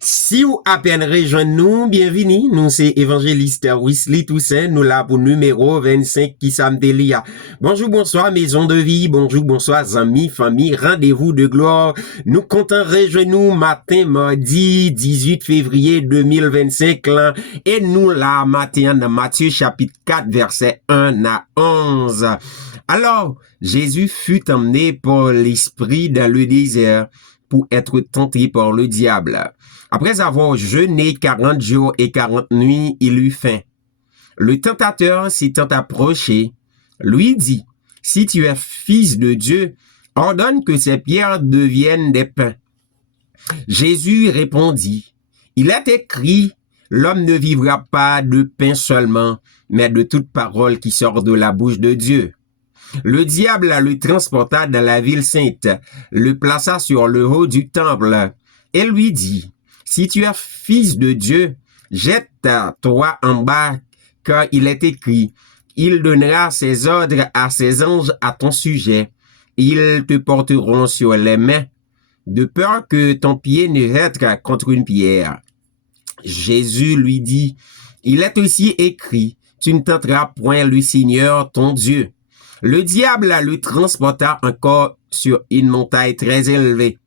Si ou à peine rejoint nous, bienvenue. Nous c'est évangéliste Wesley Toussaint. Nous là pour numéro 25 qui s'amdelia. Bonjour, bonsoir, maison de vie. Bonjour, bonsoir, amis, famille. Rendez-vous de gloire. Nous comptons rejoindre nous matin, mardi, 18 février 2025. Là, et nous là, matin, dans Matthieu chapitre 4, verset 1 à 11. Alors, Jésus fut emmené par l'Esprit dans le désert pour être tenté par le diable. Après avoir jeûné 40 jours et 40 nuits, il eut faim. Le tentateur s'étant approché, lui dit, « Si tu es fils de Dieu, ordonne que ces pierres deviennent des pains. » Jésus répondit, « Il est écrit, l'homme ne vivra pas de pain seulement, mais de toute parole qui sort de la bouche de Dieu. » Le diable le transporta dans la ville sainte, le plaça sur le haut du temple et lui dit, « Si tu es fils de Dieu, jette-toi en bas, car il est écrit, il donnera ses ordres à ses anges à ton sujet. Ils te porteront sur les mains, de peur que ton pied ne heurte contre une pierre. » Jésus lui dit, « Il est aussi écrit, tu ne tenteras point le Seigneur ton Dieu. » Le diable le transporta encore sur une montagne très élevée,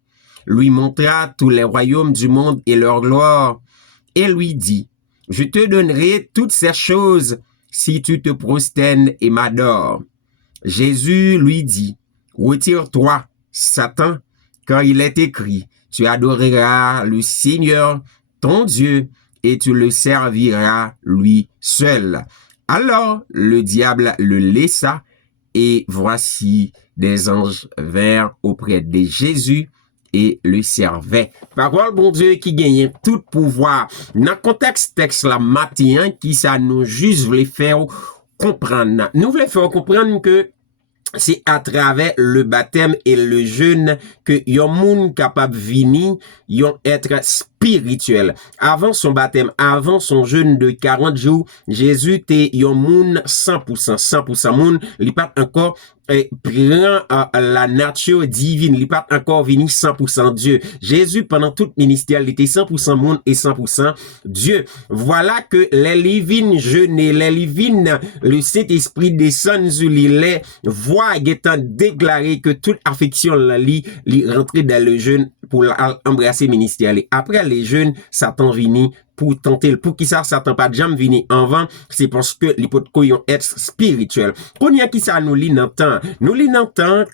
lui montra tous les royaumes du monde et leur gloire, et lui dit, « Je te donnerai toutes ces choses si tu te prosternes et m'adores. » Jésus lui dit, « Retire-toi, Satan, car il est écrit, tu adoreras le Seigneur, ton Dieu, et tu le serviras lui seul. » Alors le diable le laissa, et voici des anges vinrent auprès de Jésus et le servaient. Parole bon Dieu qui gagne tout pouvoir. Dans le contexte texte la matin qui ça nous juste voulait faire comprendre. Nous voulons faire comprendre que c'est à travers le baptême et le jeûne que yon moun capable vini, yon être spirituel. Avant son baptême, avant son jeûne de 40 jours, Jésus était yon moun 100% moun, li pas encore prend la nature divine, li pas encore vini 100% Dieu. Jésus pendant tout ministère, il était 100% monde et 100% Dieu. Voilà que les livines jeûner, les livines, le Saint-Esprit descend sur les voix étant déclaré que toute affection li rentrer dans le jeûne pour embrasser ministère. Après les jeûnes, Satan vini pour tenter, pour qui ça, Satan pas jamais vini en vain, c'est parce que l'hypothèse être spirituel. Qu'on y a qui ça nous lit n'entend,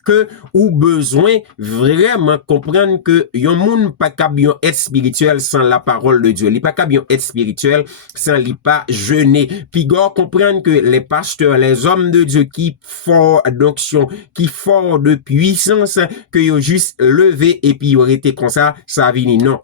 que ou besoin vraiment comprendre que yon moun pas capable être spirituel sans la parole de Dieu. Li pas capable être spirituel sans li pas jeûner. Puis gars comprendre que les pasteurs, les hommes de Dieu qui font d'onction, qui font de puissance, que yo juste levé et puis yo été comme ça vini non.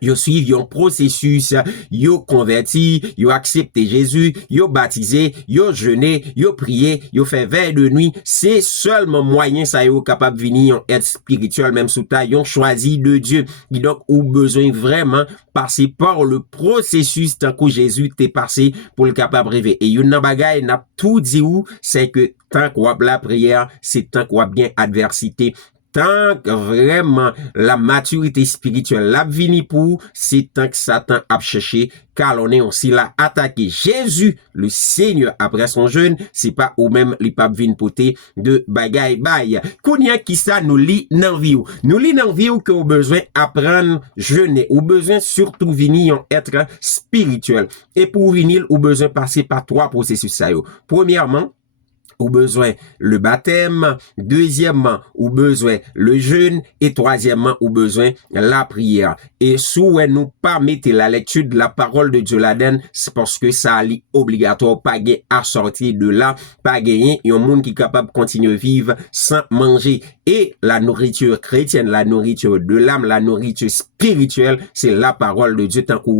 Yo suivent yon processus, yo converti, yo accepté Jésus, yo baptisé, yo jeûné, yo prié, yo fait veille de nuit. C'est seulement moyen ça yo capable venir être spirituel même sous ta yon choisi de Dieu. Et donc ou besoin vraiment passer par le processus tant que Jésus t'est passé pour le capable rêver. Et yon nan bagay n'a tout dit ou c'est que tant qu'on la prière, c'est tant qu'on bien adversité. Tant que vraiment la maturité spirituelle l'a vini pour, c'est tant que Satan a cherché, car on est aussi là attaqué Jésus, le Seigneur, après son jeûne, c'est pas ou même les papes vin poté de bagay bail. Kounya qui ça nous lit nan vie ou. Nous lit nan vie ou que au besoin apprendre jeûner, ou besoin surtout venir être spirituel. Et pour venir, ou besoin passer par trois processus ça yo. Premièrement, ou besoin le baptême, deuxièmement, ou besoin le jeûne, et troisièmement, ou besoin la prière. Et sous nous pas mettre la lecture de la parole de Dieu là-dedans, c'est parce que ça est obligatoire, pas gagner à sortir de là, pas gagner, y a un monde qui est capable de continuer à vivre sans manger. Et la nourriture chrétienne, la nourriture de l'âme, la nourriture spirituelle, c'est la parole de Dieu. Tant que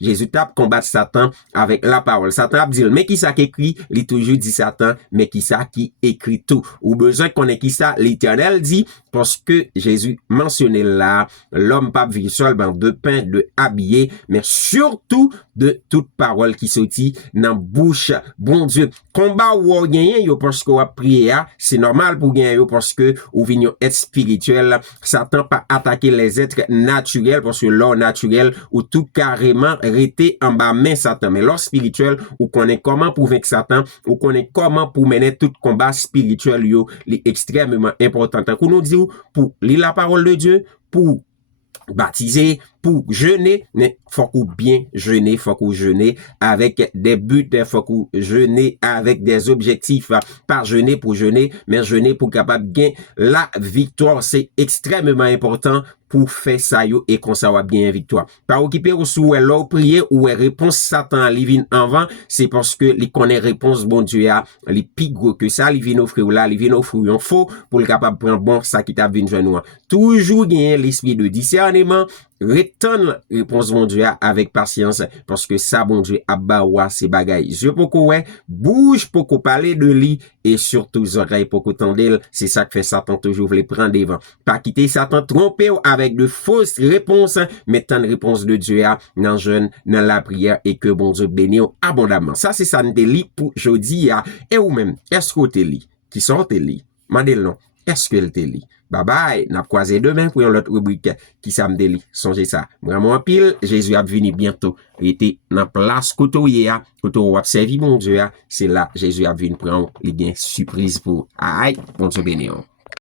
Jésus tape combattre Satan avec la parole. Satan a dit, mais qui ça qui écrit? Il toujours dit Satan, mais qui ça qui écrit tout? Ou besoin qu'on ait qui ça? L'Éternel dit, parce que Jésus mentionnait là, l'homme pas vivre seulement de pain, de habillé, mais surtout de toute parole qui sortit dans bouche bon Dieu. Combat ou gagner yo parce que ou prier, c'est normal pour gagner yo parce que ou vient être spirituel. Satan pas attaquer les êtres naturels parce que l'or naturel ou tout carrément rester en bas main Satan. Mais l'or spirituel ou connaît comment pour vaincre Satan, ou connaît comment pour mener tout combat spirituel yo, li extrêmement important. Qu'on nous dit pour lire la parole de Dieu, pour baptiser, pour jeûner, mais faut qu'on bien jeûner, faut qu'on jeûner avec des buts, faut qu'on jeûner avec des objectifs, pas jeûner pour jeûner, mais jeûner pour capable gagner la victoire. C'est extrêmement important pour faire ça yo et qu'on ça va bien victoire. Pas occuper ou sous l'eau prier ou réponse Satan li vient avant, c'est parce que li connaît réponse bon Dieu a li plus gros que ça, li vient offrir là, li vient offrir un faux pour le capable prendre bon ça qui t'a vinn joindre. Toujours gagner l'esprit de discernement, retenir réponse bon Dieu avec patience parce que ça bon Dieu a bawa ces bagailles. Je poko ouais, bouge poko parler de lui et surtout oreilles poko tendel, c'est ça que fait Satan toujours veut prendre devant. Pas quitter Satan tromper avec de fausses réponses, mettant une réponse de Dieu dans jeûne, dans la prière et que bon Dieu bénisse abondamment. Ça c'est ça nous lit pour jeudi et ou même est-ce que te lit qui sort te lit? Mandel non, est-ce que te lit? Bye bye, n'a croisé demain pour une autre rubrique qui ça me délie. Songez ça. Vraiment en pile, Jésus a venu bientôt. Il était dans place côté côté servi mon Dieu, c'est là Jésus a venu prendre les gains surprise pour aïe, bon Dieu béni.